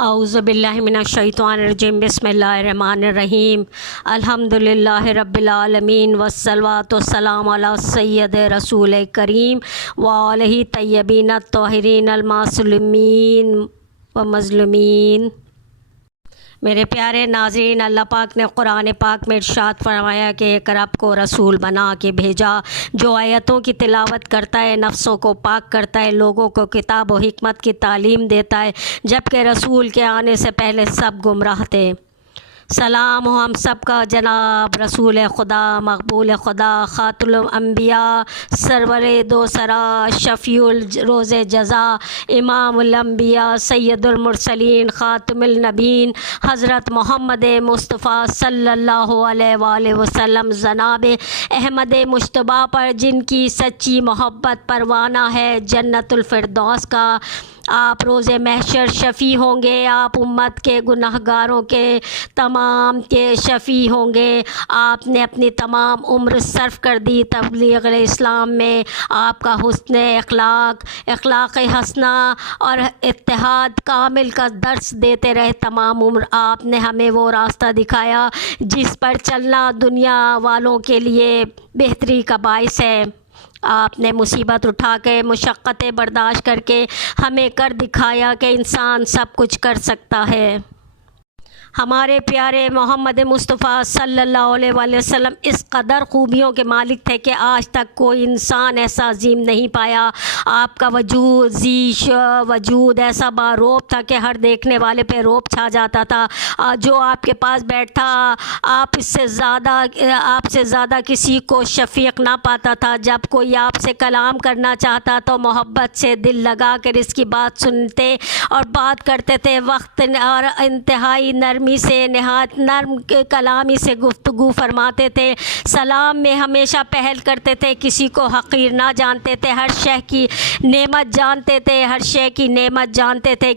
اعوذ باللہ من الشیطان الرجیم بسم اللہ الرحمن الرحیم الحمدللہ رب العالمین والصلوۃ والسلام علی سید رسول کریم وآلہ طیبین الطاہرین المعصومین و مظلومین۔ میرے پیارے ناظرین، اللہ پاک نے قرآن پاک میں ارشاد فرمایا کہ ایک رب کو رسول بنا کے بھیجا جو آیتوں کی تلاوت کرتا ہے، نفسوں کو پاک کرتا ہے، لوگوں کو کتاب و حکمت کی تعلیم دیتا ہے، جبکہ رسول کے آنے سے پہلے سب گمراہ تھے۔ سلام ہو ہم سب کا جناب رسول خدا، مقبول خدا، خاتم الانبیاء، سرور دو سرا، شفیع روز جزا، امام الانبیاء، سید المرسلین، خاتم النبیین، حضرت محمد مصطفیٰ صلی اللہ علیہ وآلہ وسلم، جناب احمد مجتبیٰ پر جن کی سچی محبت پروانہ ہے جنت الفردوس کا۔ آپ روز محشر شفیع ہوں گے، آپ امت کے گناہگاروں کے تمام کے شفیع ہوں گے۔ آپ نے اپنی تمام عمر صرف کر دی تبلیغ اسلام میں۔ آپ کا حسن اخلاق حسنہ اور اتحاد کامل کا درس دیتے رہے تمام عمر۔ آپ نے ہمیں وہ راستہ دکھایا جس پر چلنا دنیا والوں کے لیے بہتری کا باعث ہے۔ آپ نے مصیبت اٹھا کے، مشقتیں برداشت کر کے ہمیں کر دکھایا کہ انسان سب کچھ کر سکتا ہے۔ ہمارے پیارے محمد مصطفیٰ صلی اللہ علیہ وآلہ وسلم اس قدر خوبیوں کے مالک تھے کہ آج تک کوئی انسان ایسا عظیم نہیں پایا۔ آپ کا وجود ایسا باروب تھا کہ ہر دیکھنے والے پہ روب چھا جاتا تھا۔ جو آپ کے پاس بیٹھا آپ سے زیادہ کسی کو شفیق نہ پاتا تھا۔ جب کوئی آپ سے کلام کرنا چاہتا تو محبت سے دل لگا کر اس کی بات سنتے اور بات کرتے تھے، وقت اور انتہائی نرمی سے، نہایت نرم کلامی سے گفتگو فرماتے تھے۔ سلام میں ہمیشہ پہل کرتے تھے، کسی کو حقیر نہ جانتے تھے، ہر شے کی نعمت جانتے تھے،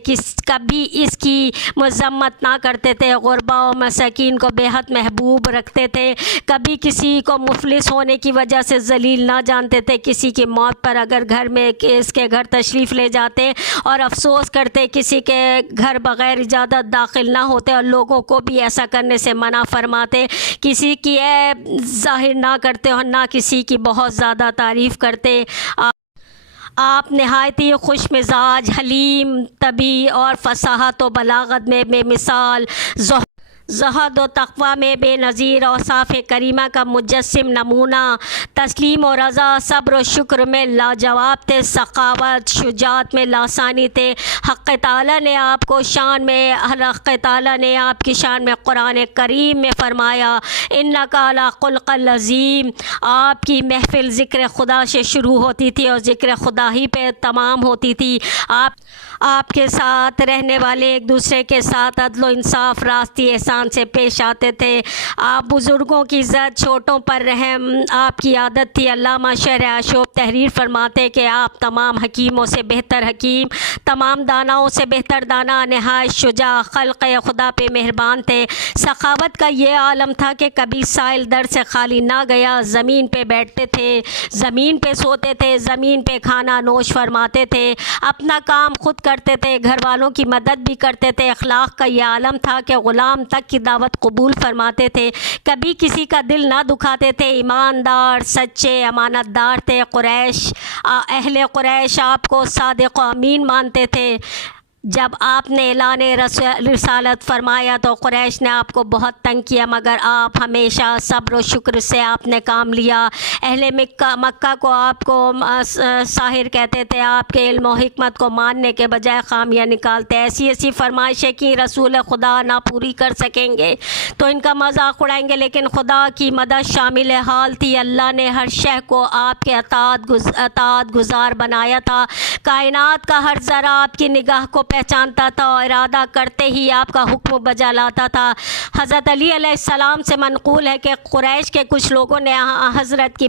کبھی اس کی مذمت نہ کرتے تھے، غربا و مساکین کو بے حد محبوب رکھتے تھے، کبھی کسی کو مفلس ہونے کی وجہ سے ذلیل نہ جانتے تھے، کسی کی موت پر اگر گھر میں اس کے گھر تشریف لے جاتے اور افسوس کرتے، کسی کے گھر بغیر اجازت داخل نہ ہوتے اور لوگوں کو بھی ایسا کرنے سے منع فرماتے، کسی کی عیب ظاہر نہ کرتے اور نہ کسی کی بہت زیادہ تعریف کرتے۔ آپ نہایت ہی خوش مزاج، حلیم، طبیع اور فصاحت و بلاغت میں بے مثال، زہد و تقوی میں بے نظیر، اوصاف کریمہ کا مجسم نمونہ، تسلیم و رضا، صبر و شکر میں لاجواب تھے، سخاوت شجاعت میں لاسانی تھے۔ حق تعالیٰ نے آپ کی شان میں قرآن کریم میں فرمایا انک علی خلق عظیم۔ آپ کی محفل ذکر خدا سے شروع ہوتی تھی اور ذکر خدا ہی پہ تمام ہوتی تھی۔ آپ کے ساتھ رہنے والے ایک دوسرے کے ساتھ عدل و انصاف، راستی احسان سے پیش آتے تھے۔ آپ بزرگوں کی عزت، چھوٹوں پر رحم آپ کی عادت تھی۔ علامہ شرح آشوب تحریر فرماتے کہ آپ تمام حکیموں سے بہتر حکیم، تمام داناؤں سے بہتر دانا، نہایت شجاع، خلق خدا پہ مہربان تھے۔ سخاوت کا یہ عالم تھا کہ کبھی سائل در سے خالی نہ گیا، زمین پہ بیٹھتے تھے، زمین پہ سوتے تھے، زمین پہ کھانا نوش فرماتے تھے، اپنا کام خود کرتے تھے، گھر والوں کی مدد بھی کرتے تھے۔ اخلاق کا یہ عالم تھا کہ غلام تک کی دعوت قبول فرماتے تھے، کبھی کسی کا دل نہ دکھاتے تھے، ایماندار، سچے، امانت دار تھے۔ اہل قریش آپ کو صادق و امین مانتے تھے۔ جب آپ نے اعلان رسالت فرمایا تو قریش نے آپ کو بہت تنگ کیا، مگر آپ ہمیشہ صبر و شکر سے آپ نے کام لیا۔ اہل مکہ کو آپ کو ساحر کہتے تھے، آپ کے علم و حکمت کو ماننے کے بجائے خامیاں نکالتے، ایسی فرمائشیں کی رسول خدا نہ پوری کر سکیں گے تو ان کا مذاق اڑائیں گے، لیکن خدا کی مدد شامل حال تھی۔ اللہ نے ہر شے کو آپ کے اطاعت گزار بنایا تھا، کائنات کا ہر ذرہ آپ کی نگاہ کو پہچانتا تھا اور ارادہ کرتے ہی آپ کا حکم بجا لاتا تھا۔ حضرت علی علیہ السلام سے منقول ہے کہ قریش کے کچھ لوگوں نے حضرت کی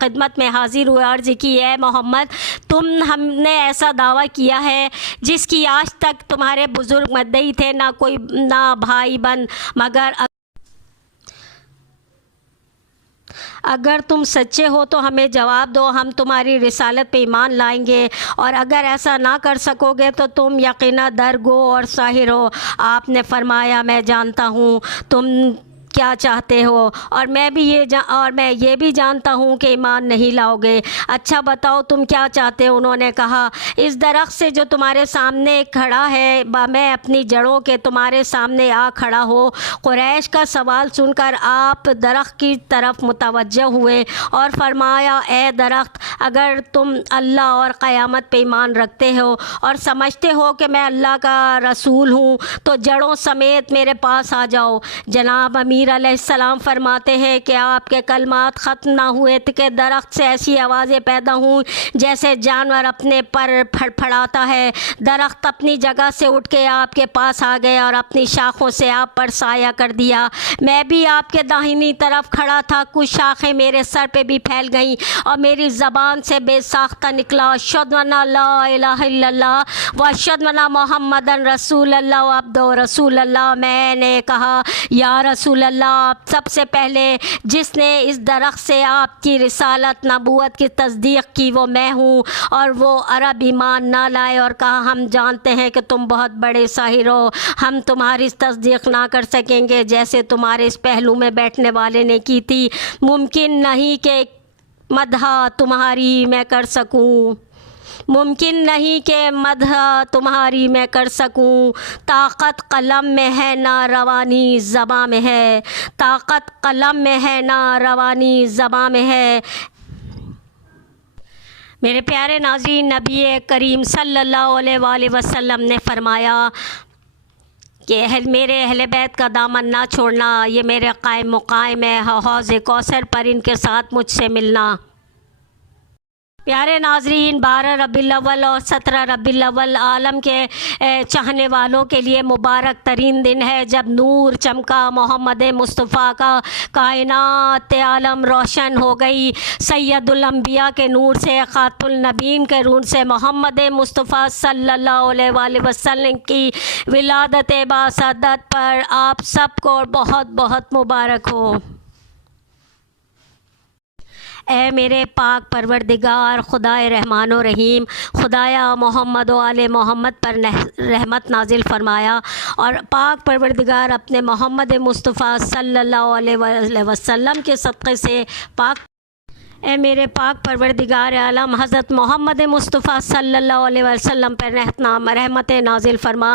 خدمت میں حاضر ہوئے، عرض کی اے محمد، ہم نے ایسا دعویٰ کیا ہے جس کی آج تک تمہارے بزرگ مدعی تھے، نہ بھائی بہن، مگر اگر تم سچے ہو تو ہمیں جواب دو، ہم تمہاری رسالت پہ ایمان لائیں گے، اور اگر ایسا نہ کر سکو گے تو تم یقیناً درگو اور ساحر ہو۔ آپ نے فرمایا میں جانتا ہوں تم کیا چاہتے ہو، اور میں یہ بھی جانتا ہوں کہ ایمان نہیں لاؤ گے۔ اچھا بتاؤ تم کیا چاہتے ہو؟ انہوں نے کہا اس درخت سے جو تمہارے سامنے کھڑا ہے میں اپنی جڑوں کے تمہارے سامنے آ کھڑا ہو۔ قریش کا سوال سن کر آپ درخت کی طرف متوجہ ہوئے اور فرمایا اے درخت، اگر تم اللہ اور قیامت پہ ایمان رکھتے ہو اور سمجھتے ہو کہ میں اللہ کا رسول ہوں تو جڑوں سمیت میرے پاس آ جاؤ۔ جناب امیر علیہ السلام فرماتے ہیں کہ آپ کے کلمات ختم نہ ہوئے کہ درخت سے ایسی آوازیں پیدا ہوں جیسے جانور اپنے پر پھڑپھڑاتا ہے۔ درخت اپنی جگہ سے اٹھ کے آپ کے پاس آ گئے اور اپنی شاخوں سے آپ پر سایہ کر دیا۔ میں بھی آپ کے داہنی طرف کھڑا تھا، کچھ شاخیں میرے سر پہ بھی پھیل گئیں اور میری زبان سے بے ساختہ نکلا اشہد ان لا الہ الا اللہ و اشہد ان محمد رسول اللہ و عبدہ رسول اللہ۔ میں نے کہا یا رسول اللہ، آپ سب سے پہلے جس نے اس درخت سے آپ کی رسالت نبوت کی تصدیق کی وہ میں ہوں۔ اور وہ عرب ایمان نہ لائے اور کہا ہم جانتے ہیں کہ تم بہت بڑے ساحر ہو، ہم تمہاری تصدیق نہ کر سکیں گے جیسے تمہارے اس پہلو میں بیٹھنے والے نے کی تھی۔ ممکن نہیں کہ مدح تمہاری میں کر سکوں، ممکن نہیں کہ مدح تمہاری میں کر سکوں۔ طاقت قلم میں ہے نہ روانی زباں میں ہے، طاقت قلم میں ہے نہ روانی زباں میں ہے۔ میرے پیارے ناظرین، نبی کریم صلی اللہ علیہ وآلہ وسلم نے فرمایا کہ میرے اہل بیت کا دامن نہ چھوڑنا، یہ میرے قائم مقام ہے، حوض کوثر پر ان کے ساتھ مجھ سے ملنا۔ پیارے ناظرین، 12 ربیع الاول اور 17 ربیع الاول عالم کے چاہنے والوں کے لیے مبارک ترین دن ہے جب نور چمکا، محمد مصطفیٰ کا کائنات عالم روشن ہو گئی۔ سید الانبیاء کے نور سے، خاتم النبیین کے نور سے محمد مصطفیٰ صلی اللہ علیہ وآلہ وسلم کی ولادت باسعادت پر آپ سب کو بہت بہت مبارک ہو۔ اے میرے پاک پروردگار خدائے رحمان و رحیم، خدایا محمد و آل محمد پر رحمت نازل فرمایا، اور پاک پروردگار اپنے محمد مصطفیٰ صلی اللہ علیہ وسلم کے صدقے سے پاک اے میرے پاک پروردگار عالم حضرت محمد مصطفیٰ صلی اللہ علیہ وسلم پر رحمت نازل فرما،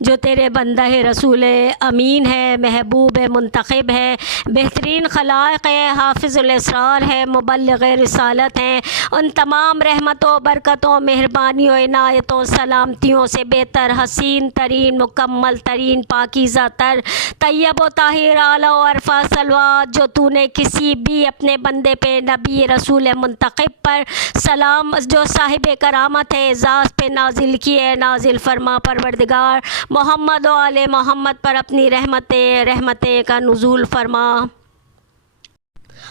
جو تیرے بندہ رسول امین ہے، محبوب منتخب ہے، بہترین خلائق ہے، حافظ الاسرار ہے، مبلغ رسالت ہیں۔ ان تمام رحمتوں، برکتوں، مہربانیوں، عنایتوں، سلامتیوں سے بہتر، حسین ترین، مکمل ترین، پاکیزہ تر، طیب و طاہر اعلیٰ و عرفہ صلوات جو تو نے کسی بھی اپنے بندے پہ، نبی رسول منتخب پر سلام جو صاحب کرامت ہے، اعزاز پہ نازل کیے، نازل فرما پروردگار محمد و آل محمد پر اپنی رحمتیں کا نزول فرما،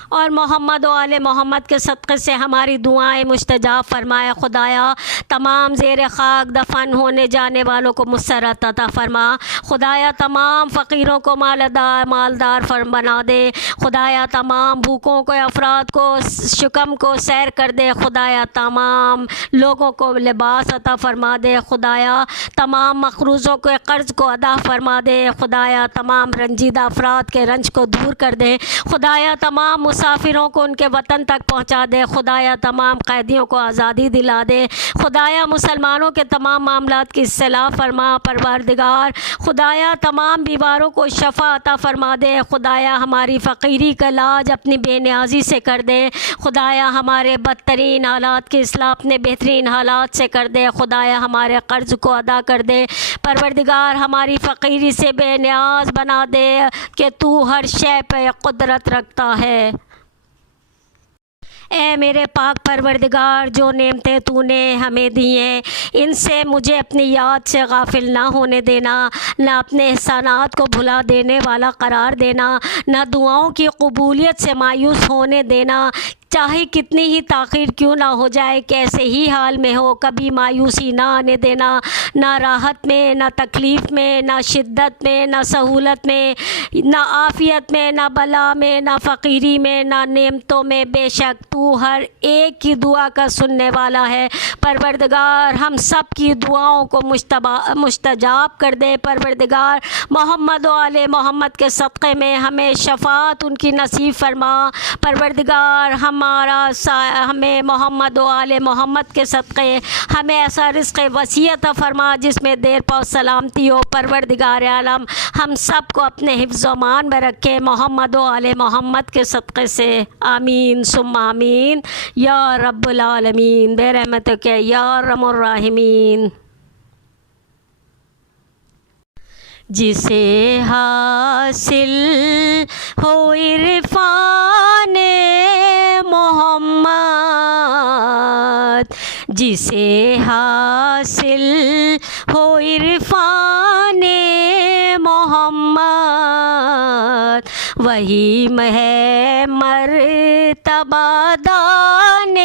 اور محمد و آل محمد کے صدقے سے ہماری دعائیں مستجاب فرمائے۔ خدایا تمام زیر خاک دفن ہونے جانے والوں کو مسرت عطا فرما، خدایا تمام فقیروں کو مالدار بنا دے، خدایا تمام بھوکوں کو، افراد کو، شکم کو سیر کر دے، خدایا تمام لوگوں کو لباس عطا فرما دے، خدایا تمام مقروضوں کے قرض کو ادا فرما دے، خدایا تمام رنجیدہ افراد کے رنج کو دور کر دے، خدایا تمام مسافروں کو ان کے وطن تک پہنچا دے، خدایا تمام قیدیوں کو آزادی دلا دے، خدایا مسلمانوں کے تمام معاملات کی اصلاح فرما پروردگار، خدایا تمام بیماروں کو شفا عطا فرما دے، خدایا ہماری فقیری کا علاج اپنی بے نیازی سے کر دے، خدایا ہمارے بدترین حالات کی اصلاح اپنے بہترین حالات سے کر دے، خدایا ہمارے قرض کو ادا کر دے، پروردگار ہماری فقیری سے بے نیاز بنا دے کہ تو ہر شے پہ قدرت رکھتا ہے۔ اے میرے پاک پروردگار، جو نعمتیں تو نے ہمیں دی ہیں ان سے مجھے اپنی یاد سے غافل نہ ہونے دینا، نہ اپنے احسانات کو بھلا دینے والا قرار دینا، نہ دعاؤں کی قبولیت سے مایوس ہونے دینا، چاہے کتنی ہی تاخیر کیوں نہ ہو جائے، کیسے ہی حال میں ہو، کبھی مایوسی نہ آنے دینا، نہ راحت میں، نہ تکلیف میں، نہ شدت میں، نہ سہولت میں، نہ عافیت میں، نہ بلا میں، نہ فقیری میں، نہ نعمتوں میں، بے شک تو ہر ایک کی دعا کا سننے والا ہے۔ پروردگار ہم سب کی دعاؤں کو مستجاب کر دے۔ پروردگار محمد و آل محمد کے صدقے میں ہمیں شفاعت ان کی نصیب فرما۔ پروردگار ہمیں محمد و آل محمد کے صدقے ہمیں ایسا رزق وسیع عطا فرما جس میں دیر پاؤ سلامتی ہو۔ پروردگار عالم ہم سب کو اپنے حفظ و امان میں رکھے محمد و آل محمد کے صدقے سے، آمین ثم آمین یا رب العالمین برحمتک یا ارحم الراحمین۔ جسے حاصل ہو عرفان محمد، جسے حاصل ہو عرفان محمد، وہی ہے مرتبہ دان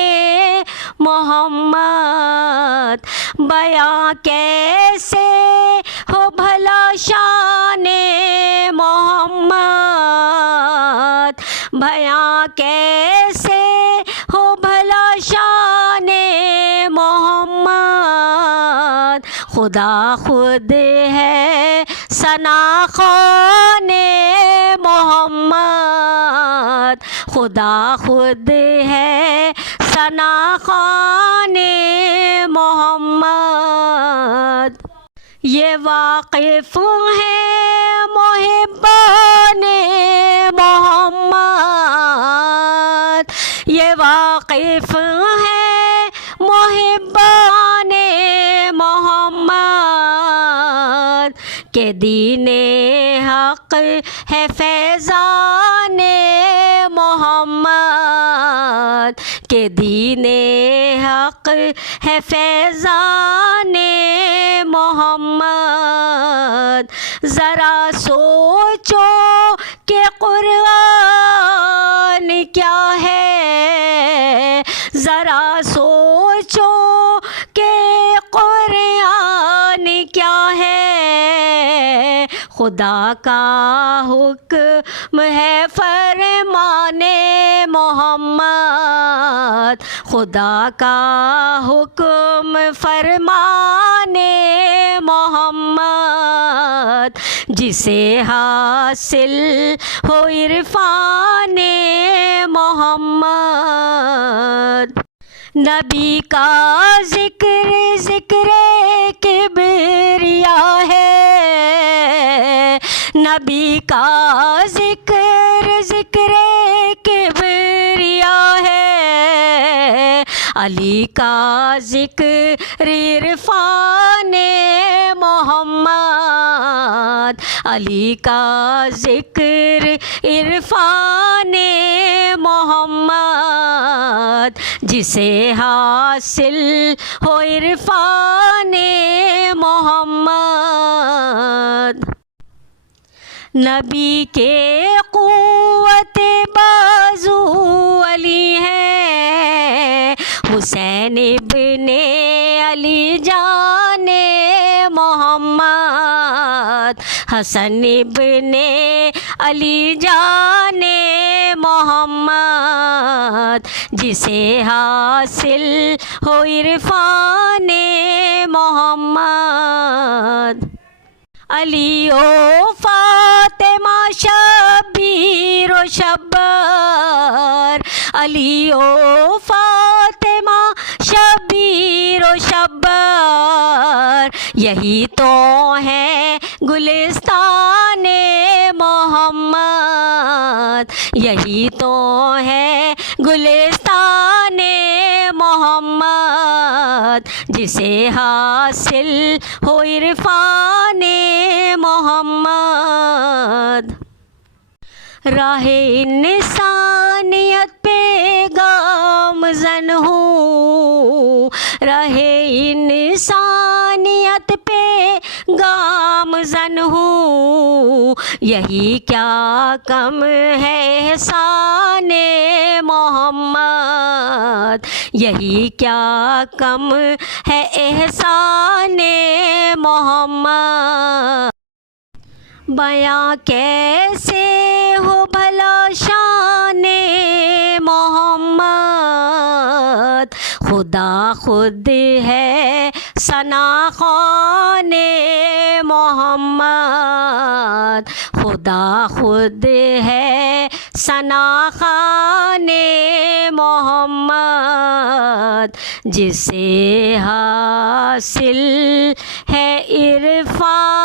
محمد۔ بیاں کیسے ہو بھلا شان محمد، بیاں کیسے ہو بھلا شان محمد، خدا خود ہے ثنا خوان محمد، خدا خود ہے ثنا خوان محمد۔ یہ واقف ہیں محبان محمد، یہ واقف ہیں محبان محمد، کہ دین حق ہے فیضان محمد، کہ دین حق ہے فیضان محمد۔ ذرا سوچو کہ قرآن کیا ہے، ذرا سوچو کہ قرآن کیا ہے، خدا کا حکم ہے فرمان محمد، خدا کا حکم فرمان محمد، جسے حاصل ہو عرفان محمد۔ نبی کا ذکر ذکر کبریا ہے، نبی کا ذکر ذکر کبریا ہے، علی کا ذکر عرفان محمد، علی کا ذکر عرفان محمد، جسے حاصل ہو عرفان محمد۔ نبی کے قوت بازو علی ہے، حسین ابن علی جان محمد، حسن ابن علی جان محمد، جسے حاصل ہو عرفان محمد۔ علی و فاطمہ شبیر و شبر، علی و فاطمہ شبیر و شبر، یہی تو ہے گلستان محمد، یہی تو ہے گلستان محمد، جسے حاصل ہو عرفان محمد۔ راہ انسانیت پہ گامزن ہوں، راہ انسانیت پہ گامزن ہوں، یہی کیا کم ہے احسان محمد، یہی کیا کم ہے احسان محمد۔ بیاں کیسے ہو بھلا شان محمد، خدا خود ہے ثنا خوان محمد، خدا خود ہے ثنا خوان محمد، جسے حاصل ہے عرفان